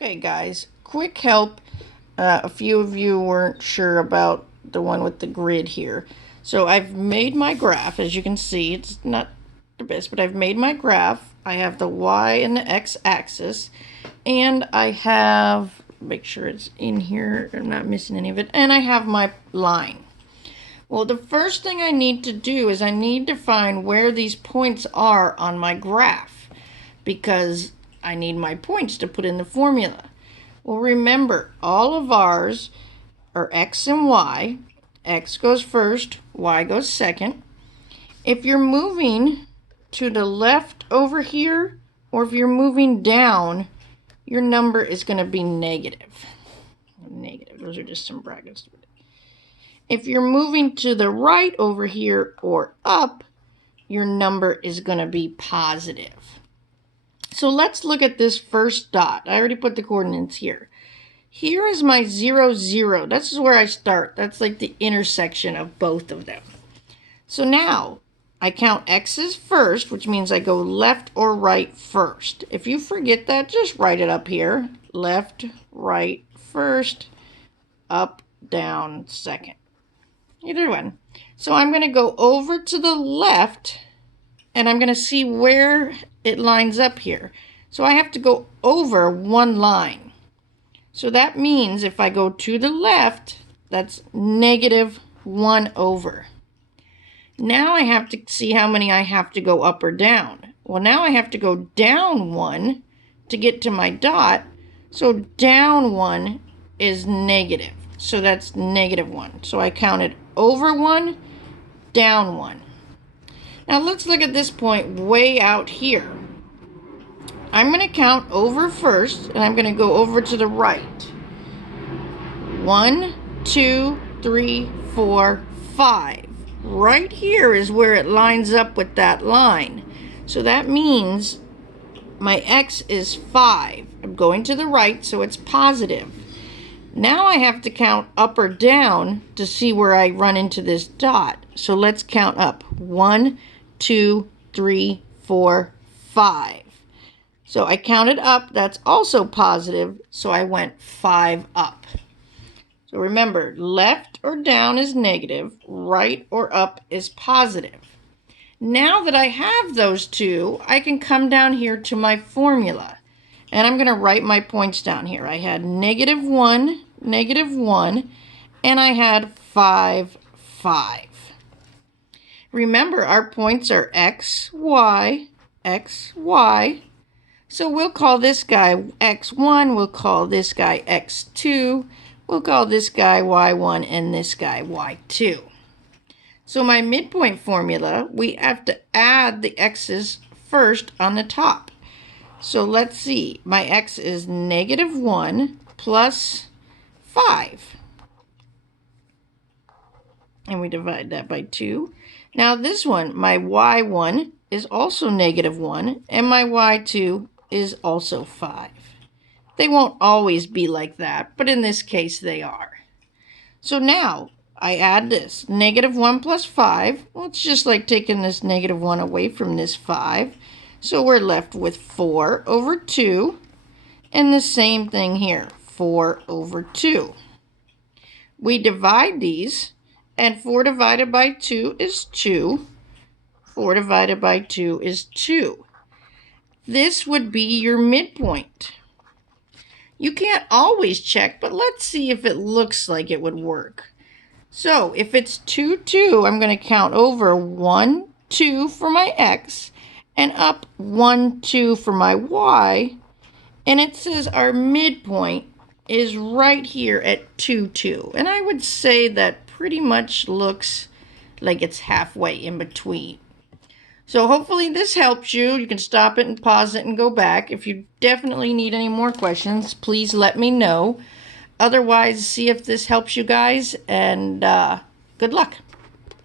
Okay guys, quick help. A few of you weren't sure about the one with the grid here. So I've made my graph. As you can see, it's not the best, but I've made my graph. I have the Y and the X axis, and I have, make sure it's in here, I'm not missing any of it, and I have my line. Well, the first thing I need to do is I need to find where these points are on my graph, because I need my points to put in the formula. Well, remember, all of ours are X and Y. X goes first, Y goes second. If you're moving to the left over here, or if you're moving down, your number is going to be negative. Negative, those are just some brackets. If you're moving to the right over here or up, your number is going to be positive. So let's look at this first dot. I already put the coordinates here. Here is my 0, 0. This is where I start. That's like the intersection of both of them. So now I count X's first, which means I go left or right first. If you forget that, just write it up here. Left, right first, up, down second. Either one. So I'm going to go over to the left, and I'm going to see where it lines up here. So I have to go over one line. So that means if I go to the left, that's negative 1 over. Now I have to see how many I have to go up or down. Well, now I have to go down 1 to get to my dot. So down 1 is negative. So that's negative 1. So I counted over 1, down 1. Now let's look at this point way out here. I'm going to count over first, and I'm going to go over to the right. 1, 2, 3, 4, 5. Right here is where it lines up with that line. So that means my X is 5. I'm going to the right, so it's positive. Now I have to count up or down to see where I run into this dot. So let's count up. 1, 2, 3, 4, 5. So I counted up, that's also positive, so I went 5 up. So remember, left or down is negative, right or up is positive. Now that I have those two, I can come down here to my formula. And I'm going to write my points down here. I had negative 1, and I had 5, 5. Remember, our points are X, Y, X, Y. So we'll call this guy X1, we'll call this guy X2, we'll call this guy Y1, and this guy Y2. So my midpoint formula, we have to add the X's first on the top. So let's see, my X is negative 1 plus 5. And we divide that by 2. Now this one, my Y1 is also negative 1, and my Y2 is also 5. They won't always be like that, but in this case they are. So now I add this, negative 1 plus 5. Well, it's just like taking this negative 1 away from this 5. So we're left with 4 over 2, and the same thing here, 4 over 2. We divide these, and 4 divided by 2 is 2. 4 divided by 2 is 2. This would be your midpoint. You can't always check, but let's see if it looks like it would work. So if it's 2, 2, I'm going to count over 1, 2 for my X, and up 1, 2 for my Y, and it says our midpoint is right here at 2, 2. And I would say that pretty much looks like it's halfway in between. So hopefully this helps you. You can stop it and pause it and go back. If you definitely need any more questions, please let me know. Otherwise, see if this helps you guys, and good luck.